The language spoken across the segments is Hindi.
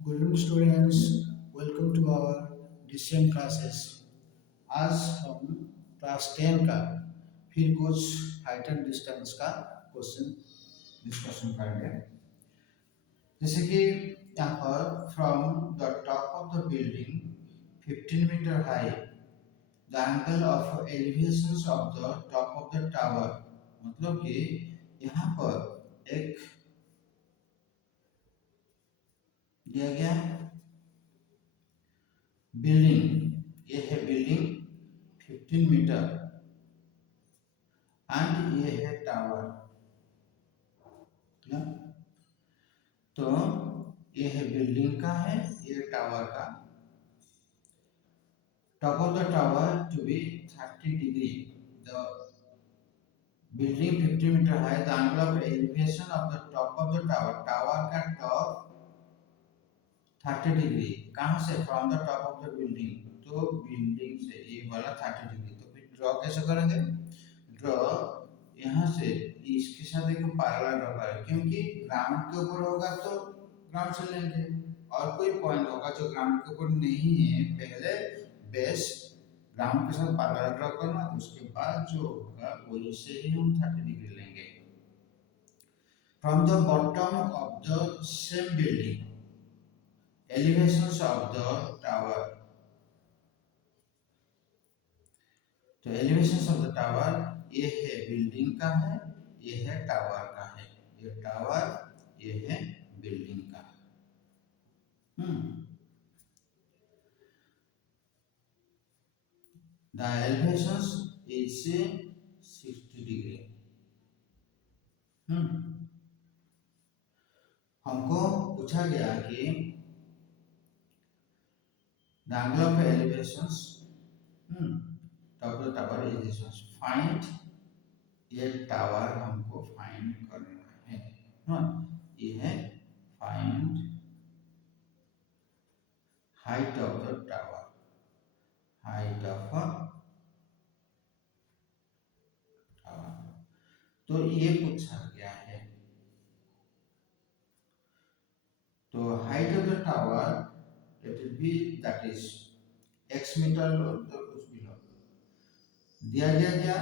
Good evening students, welcome to our distance classes. आज हम क्लास 10 का फिर कुछ हाइट एंड डिस्टेंस का क्वेश्चन डिस्कशन करेंगे। जैसे कि यहाँ पर from the top of the building 15 metre high the angle of elevations of the top of the tower. मतलब कि यहाँ पर एक दिया गया बिल्डिंग, ये है बिल्डिंग 15 मीटर एंड ये है टावर ना। तो ये है बिल्डिंग का है, ये टावर का। Top of the tower to be 30 degree, the building 50 metre high, the angle of elevation of the top of the tower, tower का टॉप 30 डिग्री। कहाँ से? From the top of the building, तो बिल्डिंग से ये वाला 30 डिग्री। तो फिर ड्रॉ कैसे करेंगे? ड्रॉ यहाँ से इसके साथ एक पैरेलल ड्रॉ करें, क्योंकि ग्राउंड के ऊपर होगा तो ग्राउंड से लेंगे, और कोई पॉइंट होगा जो ग्राउंड के ऊपर नहीं है, पहले बेस ग्राउंड के साथ पैरेलल ड्रॉ करना, उसके बाद जो होगा वही से ही हम 30 डिग्री लेंगे। From the bottom of the same building elevations of the tower, तो एलिवेशंस ऑफ द टावर ये है बिल्डिंग का है, ये है टावर का है, ये टावर, ये है बिल्डिंग का। The elevations is 60 degree. हमको पूछा गया कि the angle of elevations top of the tower is find, ये टावर हमको फाइंड करना है। ये है find height of the tower, height of tower. तो ये पूछा गया है। तो height of the tower let it be that is x metre, तो कुछ भी लो दिया गया क्या।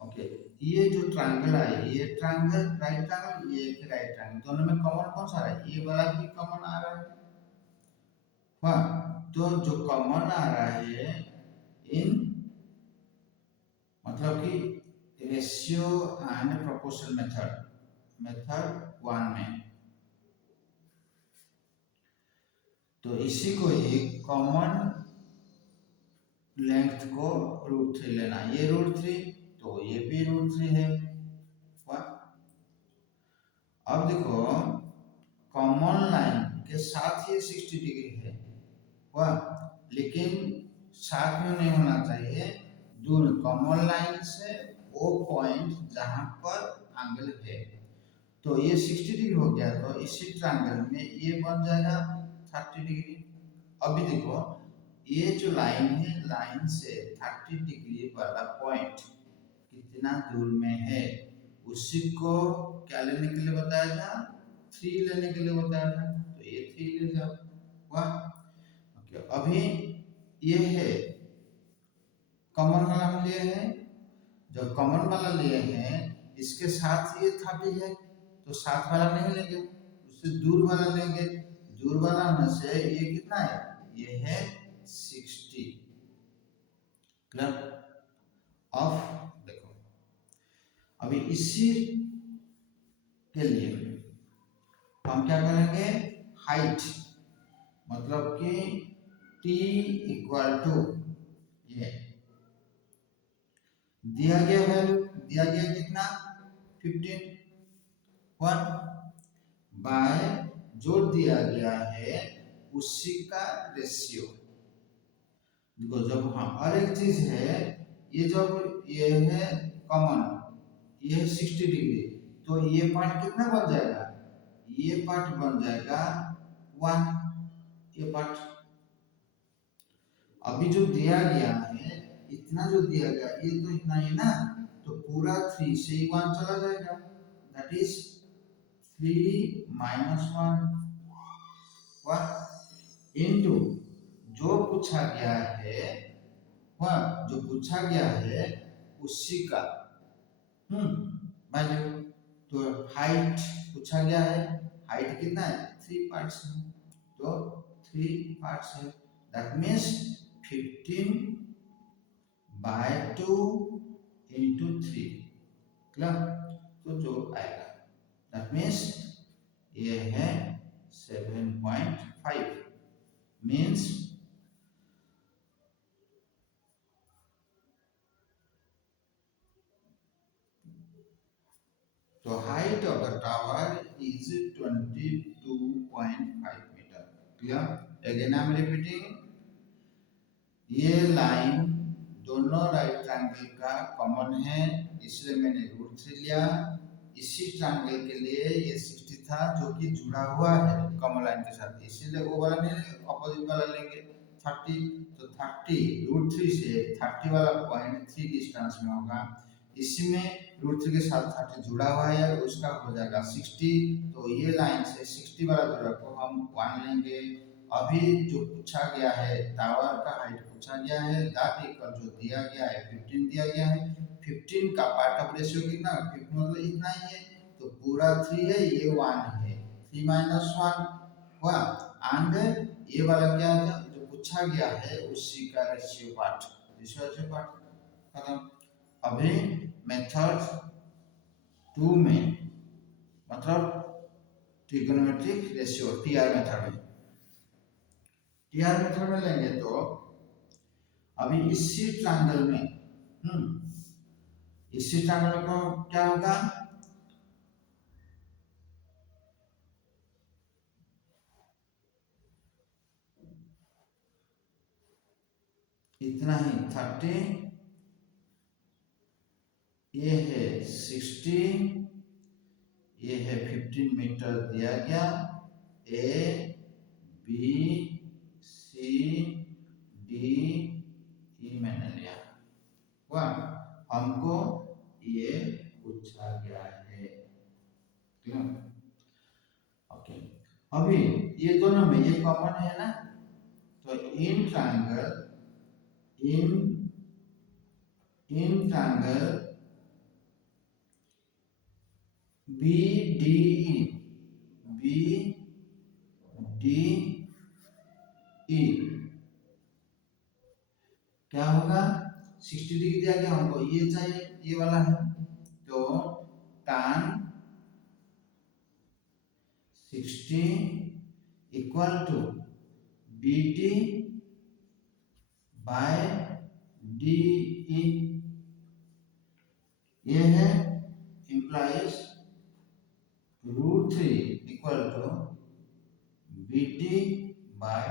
ओके, ये जो ट्रायंगल है, ये ट्रायंगल राइट ट्रायंगल, ये एक राइट ट्रायंगल, दोनों में कॉमन कौन सा है? ये वाला भी कॉमन आ रहा है। हाँ, तो जो कॉमन आ रहा है इन मतलब कि ratio and proportion method, method 1 में, तो इसी को ही कॉमन लेंथ को √3 लेना। ये √3, तो ये भी √3 है। अब देखो, कॉमन लाइन के साथ ये 60 डिग्री है, लेकिन साथ में नहीं होना चाहिए, दूर कॉमन लाइन से वो पॉइंट जहां पर एंगल है, तो ये 60 डिग्री हो गया, तो इसी ट्रायंगल में ये बन जाएगा 30 डिग्री। अभी देखो, ये जो लाइन है, लाइन से 30 डिग्री वाला पॉइंट कितना दूर में है, उसी को क्या लेने के लिए बताया था? 3 लेने के लिए बताया था, तो ये 3 ले जाओ। वाह, ओके। अभी ये है कॉमन वाला हम लिए हैं, जब कॉमन वाला लिए हैं इसके साथ ये 30 है, तो साथ वाला नहीं लेंगे, उससे दूर वाला लेंगे। दूर वाला में से ये कितना है? ये है 60 क्लब ऑफ। देखो, अभी इसी के लिए हम क्या करेंगे? हाइट, मतलब कि t इक्वल टू ये दिया गया वैल्यू, दिया गया कितना? 15 बाय जो दिया गया है उसी का रेशियो। देखो, जब हम और एक चीज है, ये जब ये है कॉमन, ये है 60 डिग्री, तो ये पार्ट कितना बन जाएगा? ये पार्ट बन जाएगा 1, ये पार्ट। अभी जो दिया गया है, इतना जो दिया गया, ये तो इतना ही ना, तो पूरा 3 से 1 चला जाएगा, दैट इज 3 - 1। वह इनटू जो पूछा गया है, वह जो पूछा गया है उसी का वैल्यू। तो हाइट पूछा गया है, हाइट कितना है 3 पार्ट्स है, तो 3 पार्ट्स है, दैट मीन्स 15/2 into 3 क्लियर। तो जो आएगा दैट मीन्स ये है 7.5 means the height of the tower is 22.5 meter clear। again I am repeating, ये लाइन दोनों राइट ट्रायंगल का कॉमन है, इसलिए मैंने √3 लिया। इसी ट्रायंगल के लिए ये 60 था जो कि जुड़ा हुआ है कॉमन लाइन के साथ, इसीलिए वो वाला नहीं, अपोजिट वाला लेंगे 30। तो 30 √3 से 30 वाला पॉइंट 3 डिस्टेंस में होगा, इसमें √3 के साथ 30 जुड़ा हुआ है, उसका हो जाएगा 60। तो ये लाइन से 60 वाला दूरी को हम 1 लेंगे। अभी जो पूछा गया है टावर का हाइट पूछा गया है, दैट इक्वल जो दिया गया है 15 दिया गया है। 15 का पार्ट ऑफ रेशियो कितना, 15 मतलब इतना ही है, तो पूरा 3 है, ये 1 है, 3 माइनस 1 हुआ। एंड ये वाला क्या है जो पूछा गया है उसी का रेशियो पार्ट, रेशियो पार्ट खत्म। अभी मेथड 2 में मतलब ट्रिगोनोमेट्रिक रेशियो टीआर मेथड में, टीआर मेथड में लेंगे तो अभी इसी ट्रायंगल में इसी ट्रायंगल को क्या होगा, इतना ही 30, ये है 60, ये है 15 मीटर दिया गया, A B C D E मैंने लिया हुआ, हमको ये पूछा गया है क्लियर। ओके, अभी ये दोनों में ये कॉमन है ना, तो in triangle in triangle B D E क्या होगा, 60 डिग्री दिया गया, हमको ये चाहिए, ये वाला है, तो tan 60 equal to BT by DE, ये है implies √3 equal to BT by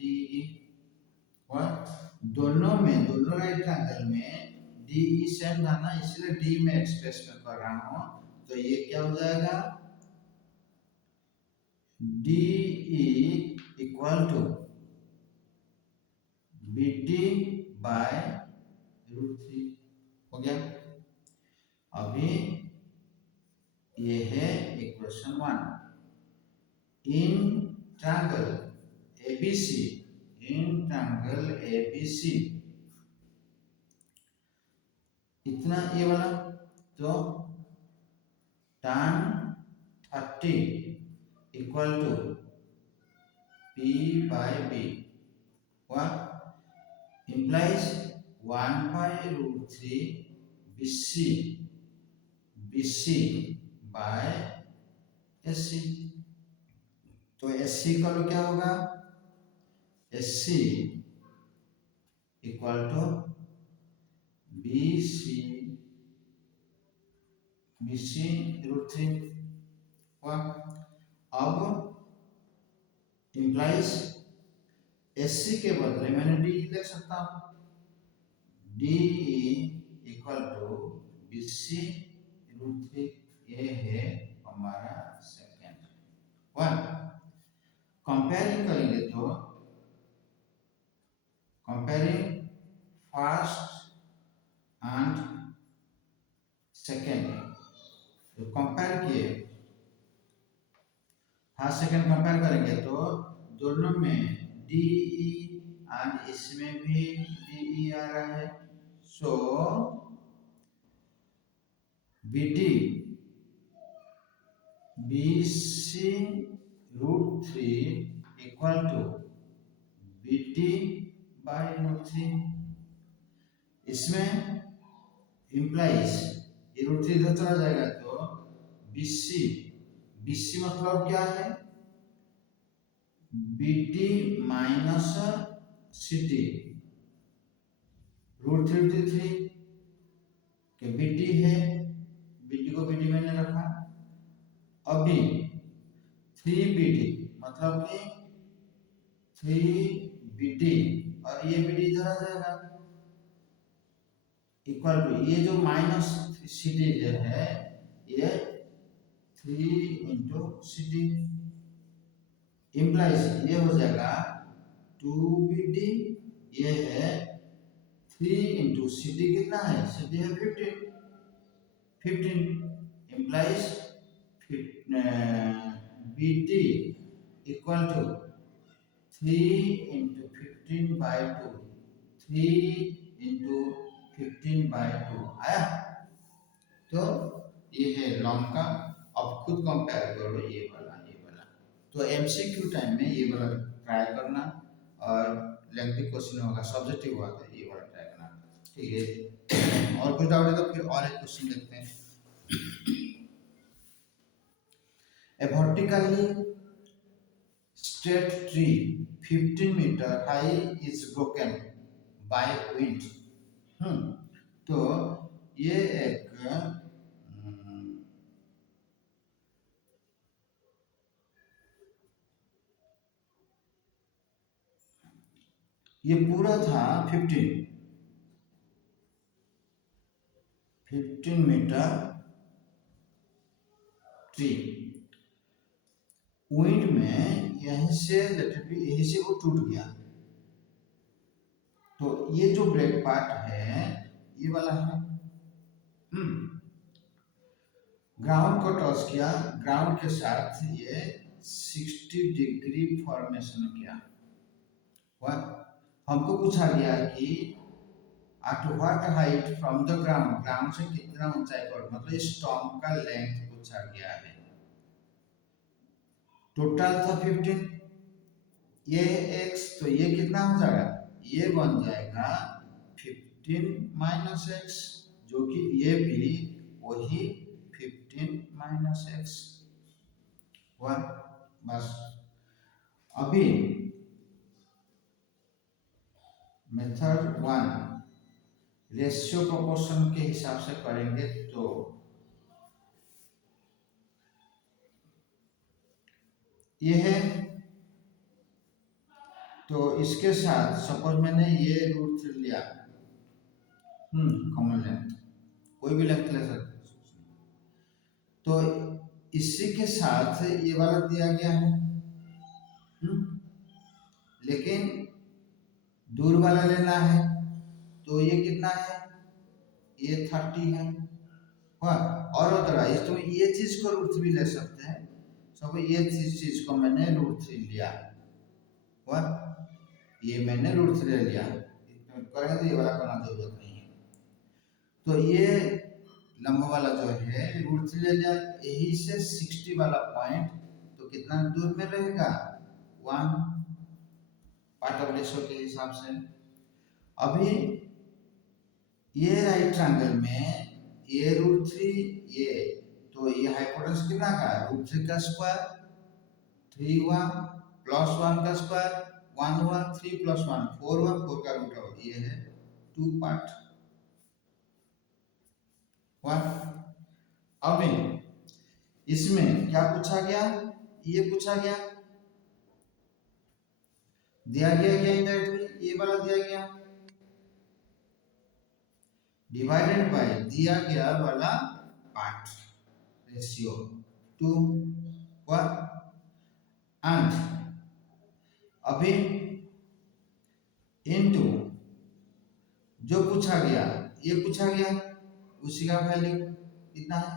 DE। दोनों राइट ट्रायंगल में DE सेम था ना, इसलिए D में एक्सप्रेस में कर रहा हूं, तो ये क्या हो जाएगा DE equal to BT by √3 हो गया। अभी ये है equation 1। In triangle ABC, in triangle ABC इतना ये वाला, तो tan 30 equal to P by B हुआ, implies 1/√3 BC बाय SC। तो SC का क्या होगा, SC इक्वल टू BC √3 हुआ। अब implies SC के बदले मैंने DE लिख सकता हूं, DE इक्वल टू BC √3, ये है हमारा सेकेंड वन। कंपेयरिंग करेंगे तो कंपेयरिंग फर्स्ट एंड सेकेंड, तो कंपेयर किए फर्स्ट सेकेंड कंपेयर करेंगे तो दोनों में DE और इसमें भी DE आ रहा है, so BD BC √3 equal to BD by √3। इसमें इम्प्लाइज ये √3 इधर चला जाएगा तो BC मतलब क्या है, BD माइनस CD √3 के BD है, BD को BD मैंने रखा। अभी 3BD मतलब कि 3BD और ये BD इधर आ जाएगा इक्वल टू ये जो माइनस CD जो है ये 3 इंटू CD इम्प्लाइज ये हो जाएगा 2BD, ये है 3 इंटू CD कितना है, CD है 15 implies BD equal to 3 into 15 by 2, 3 into 15 by 2 आया। तो ये है लॉन्ग का, अब खुद कंपेयर करो ये वाला। तो MCQ टाइम में ये वाला ट्राई करना और लेंथी क्वेश्चन होगा सब्जेक्टिव हुआ तो ये वाला ट्राई करना, ठीक है। और कुछ डाउट है तो फिर और एक क्वेश्चन देखते हैं। A vertically straight tree 15 meter high is broken by wind। तो ये एक ये पूरा था 15 मीटर ट्री, विंड में यहीं से यहीं से वो टूट गया। तो ये जो ब्रेक पार्ट है ये वाला है, ग्राउंड को टच किया, ग्राउंड के साथ ये 60 डिग्री फॉर्मेशन किया। हमको पूछा गया कि at what height from the ground, ground से कितना ऊंचाई पर, मतलब स्टॉर्म का लेंथ पूछा गया है। टोटल था 15, ये x तो ये कितना हो जाएगा, ये बन जाएगा 15 माइनस x, जो कि ये भी वही 15 माइनस x हुआ। बस अभी मेथड 1 रेशियो प्रोपोर्शन के हिसाब से करेंगे तो ये है, तो इसके साथ सपोज मैंने ये √3 लिया, कॉमन लेंथ कोई भी लेंथ ले सकते, तो इसी के साथ ये वाला दिया गया है, लेकिन दूर वाला लेना है तो ये कितना है, ये 30 है। और अदरवाइज तो ये चीज को √3 ले सकते हैं। सब ये चीज को मैंने √3 लिया, ये मैंने √3 ले लिया, करेंगे तो ये वाला करना जरूरत नहीं है। तो ये लंबा वाला जो है √3 ले लिया, यही से 60 वाला पॉइंट तो कितना दूर में रहेगा, 1 पार्ट ऑफ रेशियो के हिसाब से। अभी ये राइट ट्रायंगल में ये √3 ये, तो ये हाइपोटेनस कितना का, √3 का स्क्वायर 3 हुआ प्लस 1 का स्क्वायर 1 हुआ, 3 प्लस 1 4 हुआ, 4 का रूट हुआ, ये है 2 पार्ट 1। अभी इसमें क्या पूछा गया, ये पूछा गया, दिया गया क्या इनडायरेक्टली, ये वाला दिया गया डिवाइडेड बाय दिया गया वाला पार्ट रेशियो 2 1। एंड अभी इनटू जो पूछा गया, ये पूछा गया उसी का वैल्यू कितना है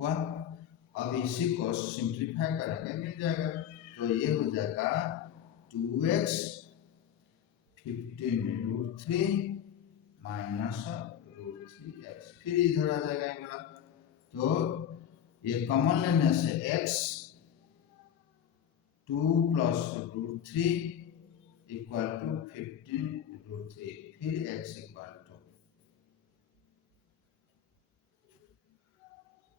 1। अब इसी को सिंप्लीफाई करेंगे मिल जाएगा, तो ये हो जाएगा 2x 15√3 माइनस √3x, फिर इधर आ जाएगा ये वाला, तो ये कॉमन लेने से x 2 प्लस √3 इक्वल टू 15√3, फिर x इक्वल टू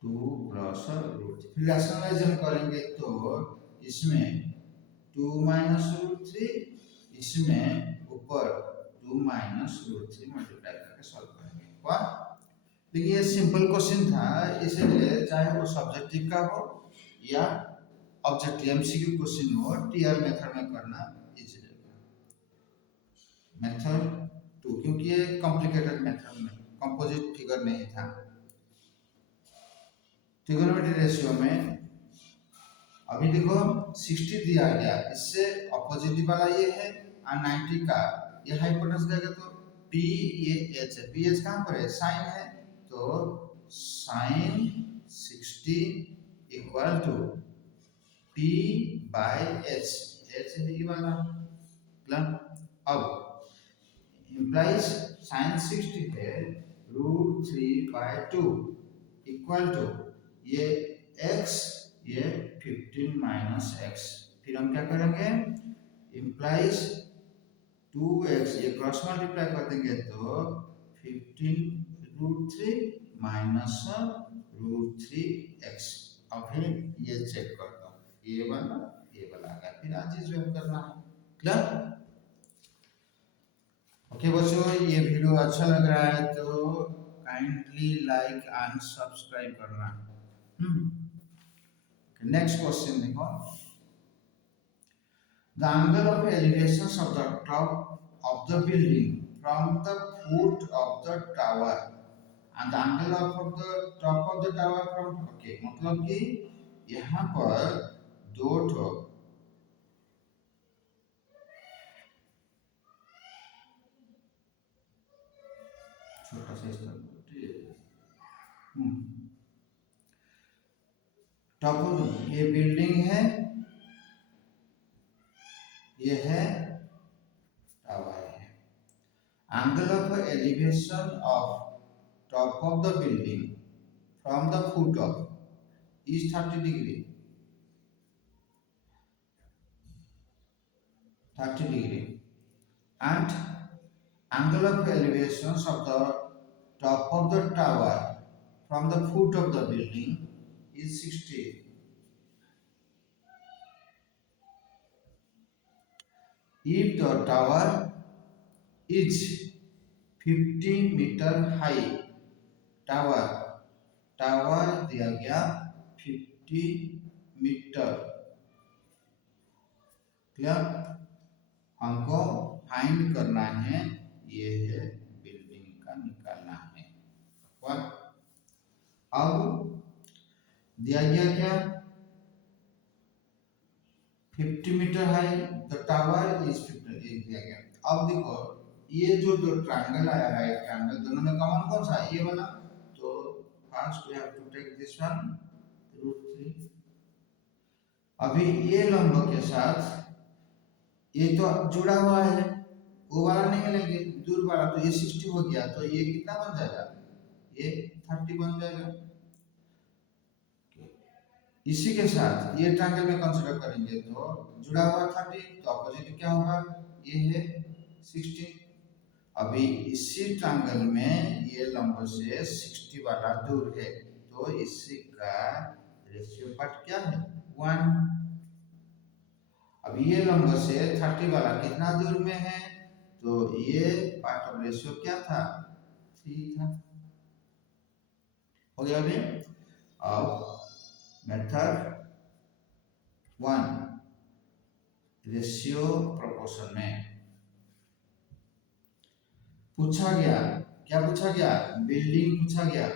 2 प्लस √3, फिर रैशनलाइजेशन करेंगे तो इसमें 2 माइनस √3, इसमें ऊपर 2 माइनस √3 मल्टीप्लाई करके सॉल्व करेंगे। वाह, देखिए ये सिंपल क्वेश्चन था, इसलिए चाहे वो सब्जेक्टिव का हो या ऑब्जेक्टिव एमसीक्यू क्वेश्चन हो, टीआर मेथड में करना इजी रहेगा। मेथड 2, क्योंकि ये कॉम्प्लिकेटेड मेथड में कंपोजिट फिगर नहीं था। ट्रिगोनोमेट्री रेशियो में अभी देखो 60 दिया गया, इससे अपोजिट वाला ये है और 90 का ये हाइपोटेनस देगा, तो पी ये एच है, पी एच कहाँ पर है, साइन है, तो sine 60 equal to P by H, H है ये वाला क्लियर। अब इम्प्लाइज साइन 60 है √3/2 इक्वल टू ये x, ये 15 माइनस एक्स, फिर हम क्या करेंगे, इम्प्लाइज 2x ये क्रॉस मल्टीप्लाई कर देंगे तो 15√3 माइनस √3x। अब फिर ये चेक करता हूँ, ये वाला आ गया, फिर आज इस करना है क्लियर। ओके बच्चों, ये वीडियो अच्छा लग रहा है तो काइंडली लाइक एंड सब्सक्राइब करना। नेक्स्ट क्वेश्चन देखो, the angle of elevations of the top of the building from the foot of the tower and the angle of the top of the tower from, okay, मतलब कि यहाँ पर दो ठो छोटा सा टॉप ऑफ ये बिल्डिंग है, ये है टावर है, angle of elevation of top of the building from the foot of is 30 degree, 30 degree, and angle of elevations of the top of the tower from the foot of the building is 60. If the tower is 50 meter high, tower दिया गया 50 मीटर, क्लियर, हमको फाइंड करना है, ये है बिल्डिंग का निकालना है। अब दिया गया क्या, 50 metre high, the tower is 50 दिया गया। अब देखो ये जो ट्रायंगल आया, राइट ट्रायंगल, दोनों में कॉमन कौन सा, ये वाला, तो first we have to take this one √3। अभी ये लंब के साथ ये तो जुड़ा हुआ है, वो वाला नहीं लेंगे, दूर वाला, तो ये 60 हो गया, तो ये कितना बन जाएगा, ये 30 बन जाएगा। इसी के साथ ये ट्रायंगल में कंसीडर करेंगे तो जुड़ा हुआ 30, तो अपोजिट क्या होगा, ये है 60। अभी इसी ट्रायंगल में ये लंब से 60 वाला दूर है, तो इसी का रेशियो पार्ट क्या है, 1। अब ये लंब से 30 वाला कितना दूर में है, तो ये पार्ट ऑफ रेशियो क्या था, 3 था। हो गया अभी। अब मेथड 1 रेशियो प्रोपोर्शन में पूछा गया, क्या पूछा गया, बिल्डिंग पूछा गया,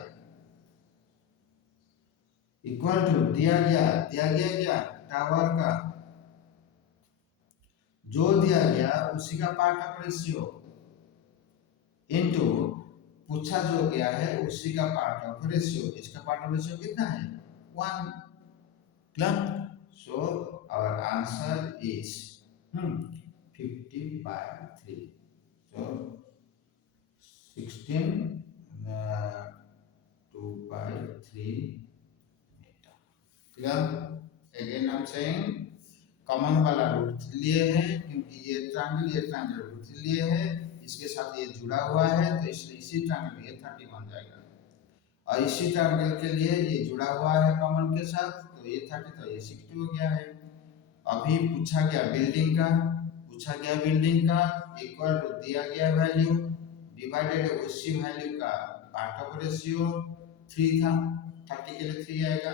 इक्वल टू दिया गया क्या, टावर का जो दिया गया उसी का पार्ट ऑफ रेशियो इनटू पूछा जो गया है उसी का पार्ट ऑफ रेशियो, इसका पार्ट ऑफ रेशियो कितना है, 1। Clear? So our answer is 50/3. So 16 2/3 meter. Clear? Again I'm saying common वाला रूट लिए है क्योंकि ये ट्रायंगल रूट लिए है, इसके साथ ये जुड़ा हुआ है तो इसलिए इसी ट्रायंगल ये 30 बन जाएगा। और इसी ट्रायंगल के लिए ये जुड़ा हुआ है कॉमन के साथ तो ये 30 तो ये 60 हो गया है। अभी पूछा गया बिल्डिंग का इक्वल टू दिया गया वैल्यू डिवाइडेड उसी वैल्यू का पार्ट ऑफ रेशियो 3 था, 30 के लिए 3 आएगा,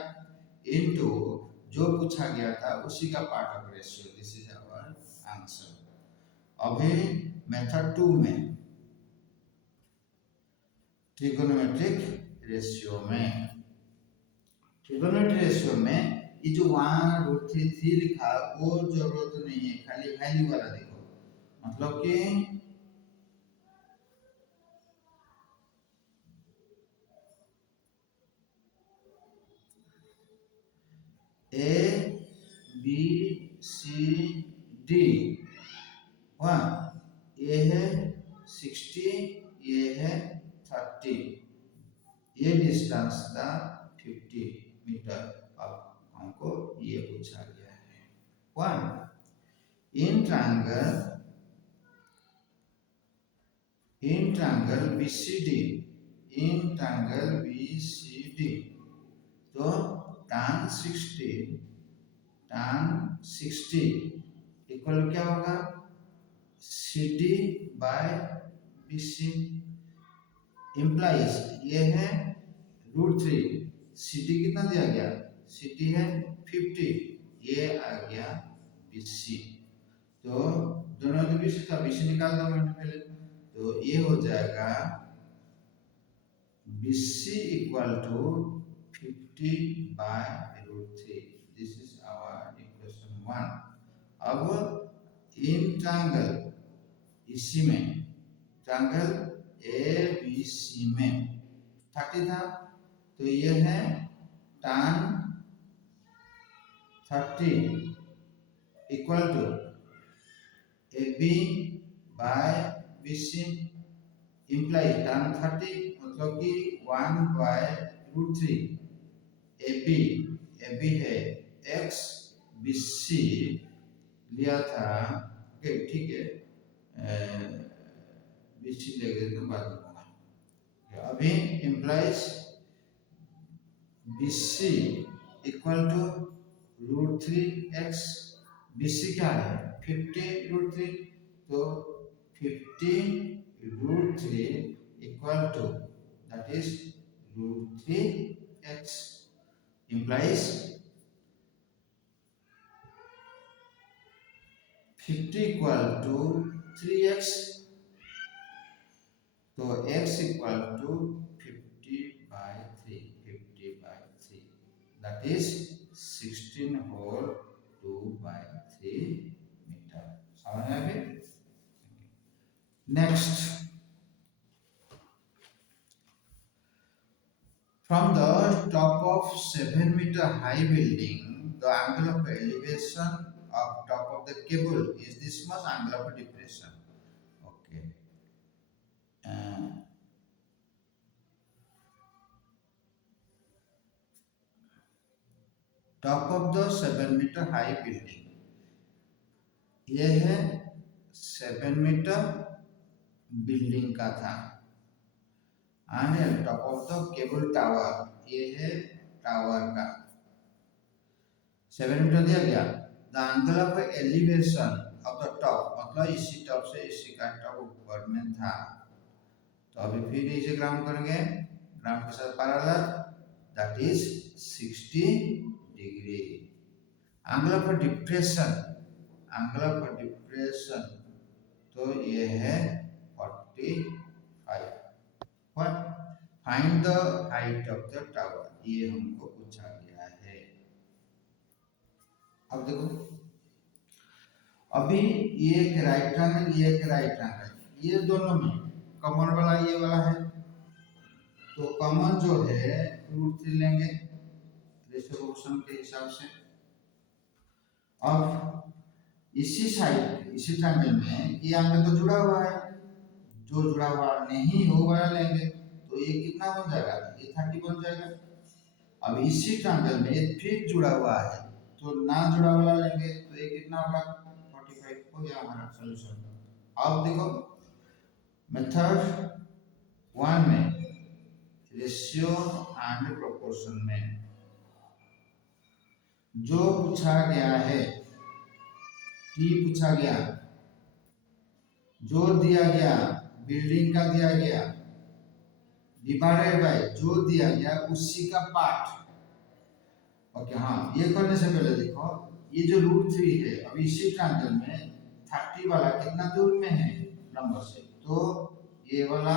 इनटू जो पूछा गया था उसी का part of ratio. This is our answer. अभी मेथड 2 में ट्रिगोनोमेट्रिक रेशियो में ये जो 1√3 लिखा वो जरूरत नहीं है, खाली वैल्यू वाला देखो, मतलब कि A B C D ये है 60, ये है 30, ये डिस्टेंस था 50 मीटर। अब हमको ये पूछा गया है इन ट्रायंगल BCD तो tan 60 इक्वल क्या होगा CD/BC इम्प्लाइज ये है √3, CD कितना दिया गया, CD है 50, ये आ गया BC। तो दोनों तो BC था, BC निकाल दो मैंने पहले, तो ये हो जाएगा BC equal to 50/√3। This is our equation 1। अब इन ट्रायंगल इसी में ट्रायंगल ABC में 30 था तो ये है tan 30 equal to AB/BC imply tan 30 मतलब कि 1/√3 AB है x, BC लिया था, ठीक है, BC लेंगे तो बाद में होगा। अभी implies BC equal to √3x, BC क्या है 50√3 तो 50√3 equal to that is √3x implies 50 equal to 3x तो x equal to 50/3 that is 16 whole 2/3 metre. समझ में आ गई? Next, from the top of 7 meter high building the angle of elevation of top of the cable is this much angle of depression. Okay, top of the 7 meter high building ये है 7 मीटर बिल्डिंग का था and top of the cable tower ये है टावर का 7 मीटर दिया गया। The angle of elevation of the top मतलब इसी टॉप से इसी का टॉप ऊपर में था तो अभी फिर इसे ग्राउंड करेंगे, ग्राउंड के साथ parallel that is 60 degree. Angle of depression तो ये है 45। Find the height of the tower ये हमको पूछा गया है। अब देखो अभी ये एक राइट ट्रायंगल ये दोनों में कॉमन वाला ये वाला है तो कॉमन जो है √3 लेंगे रेशो ऑप्शन के हिसाब से अब इसी साइड इसी ट्रायंगल में ये एंगल तो जुड़ा हुआ है, जो जुड़ा हुआ नहीं हो वाला लेंगे तो ये कितना बन जाएगा, ये 30 बन जाएगा। अब इसी ट्रायंगल में ये फिर जुड़ा हुआ है तो ना जुड़ा वाला लेंगे तो ये कितना होगा, 45 हो गया हमारा सॉल्यूशन। अब देखो मेथड 1 में रेशियो एंड प्रोपोर्शन में जो पूछा गया है, टी पूछा गया, जो दिया गया बिल्डिंग का दिया गया, डिवाइडेड बाय जो दिया गया उसी का पार्ट। ओके हाँ, ये करने से पहले देखो ये जो √3 है, अब इसी ट्रायंगल में 30 वाला कितना दूर में है नंबर से, तो ये वाला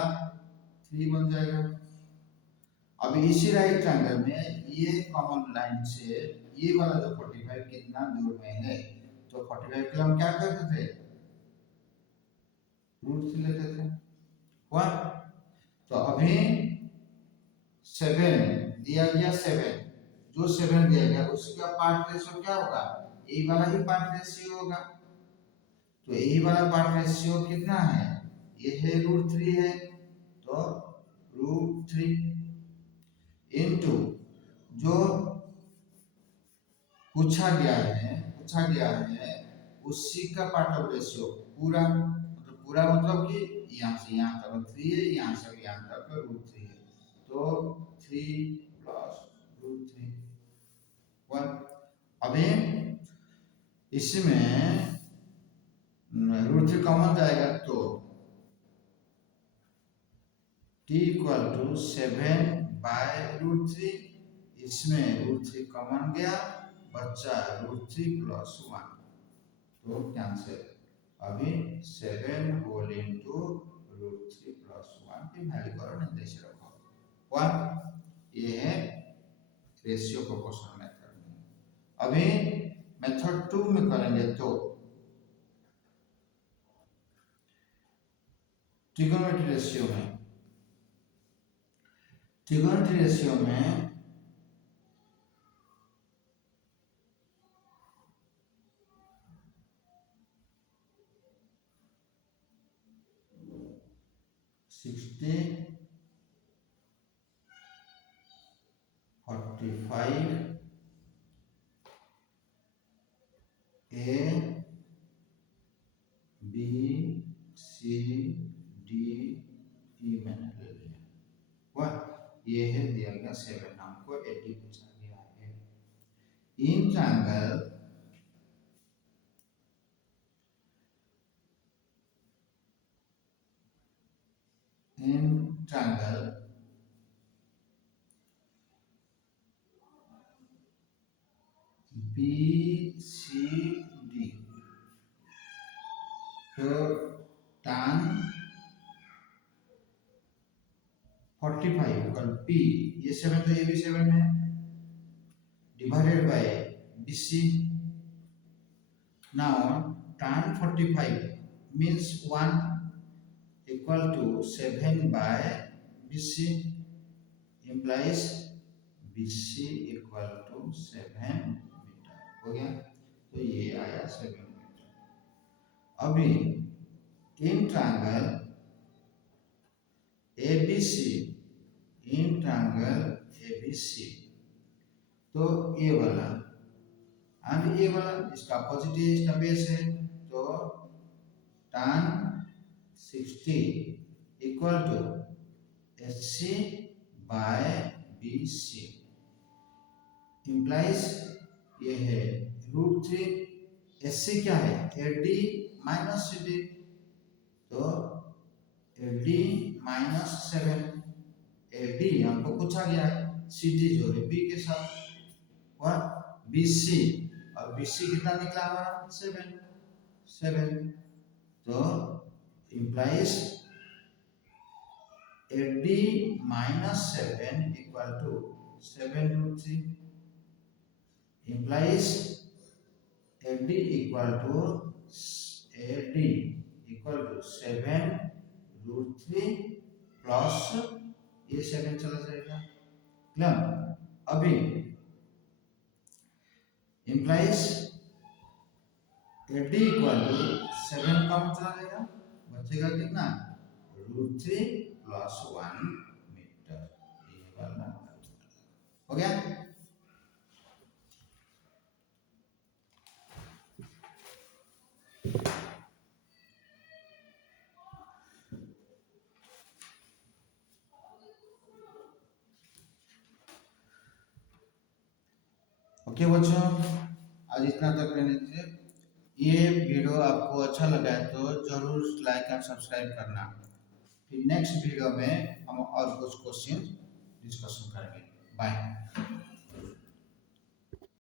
3 बन जाएगा। अब इसी राइट ट्रायंगल में ये कॉमन लाइन से ये वाला जो 45 कितना दूर में है, तो 45 को हम क्या करते थे, √3 लेते थे। हुआ, तो अभी 7 दिया गया, 7 जो 7 दिया गया उसका पार्ट रेशियो क्या होगा, यही वाला ही पार्ट रेशियो होगा। तो यही वाला पार्ट रेशियो कितना है, ये है √3 है, तो √3 इनटू जो पूछा गया है उसी का पार्ट ऑफ रेशियो पूरा, मतलब पूरा मतलब कि यहाँ से यहाँ तक 3 है, यहाँ से यहाँ तक √3 है, तो 3 प्लस √3 1। अभी इसमें √3 कॉमन जाएगा तो t इक्वल टू 7/√3, इसमें √3 कॉमन गया, बच्चा √3 प्लस 1, तो कैंसिल। अभी 7 होल इंटू √3 प्लस 1 की वैल्यू करो, निर्देश रखो 1। ये है रेशियो प्रोपोर्शनल मेथड में। अभी मेथड 2 में करेंगे तो ट्रिगोनोमेट्री रेशियो में 60, 45 A B C D E मैंने ले लिया। वह ये है दिया गया 7, हमको 80 पूछा गया है। इन ट्रायंगल BCD, तो tan 45 कल P, ये 7 तो ये भी 7 है, divided by BC। Now tan 45 means 1 equal to 7/BC implies BC equal to 7 metre हो गया, तो ये आया 7 मीटर। अभी इन ट्रायंगल ABC, तो ये वाला एंड ये वाला इसका पॉजिटिव इसका बेस है, तो tan 60 equal to SC/BC implies ये है √3, SC क्या है, AD माइनस CD, तो AD माइनस 7, AD हमको पूछा गया है, CD जो है B के साथ, और BC, और BC कितना निकला हमारा 7, तो implies AD minus 7 equal to 7√3 implies AD equal to 7√3 plus ये 7 चला जाएगा, क्लियर। अभी implies AD इक्वल टू 7 कम चला जाएगा, बचेगा कितना √3 प्लस 1 मीटर, ये वाला हो गया। ओके बच्चों, आज इतना तक रहने दीजिए। ये वीडियो आपको अच्छा लगा है तो जरूर लाइक एंड सब्सक्राइब करना। फिर नेक्स्ट वीडियो में हम और कुछ क्वेश्चन डिस्कशन करेंगे। बाय।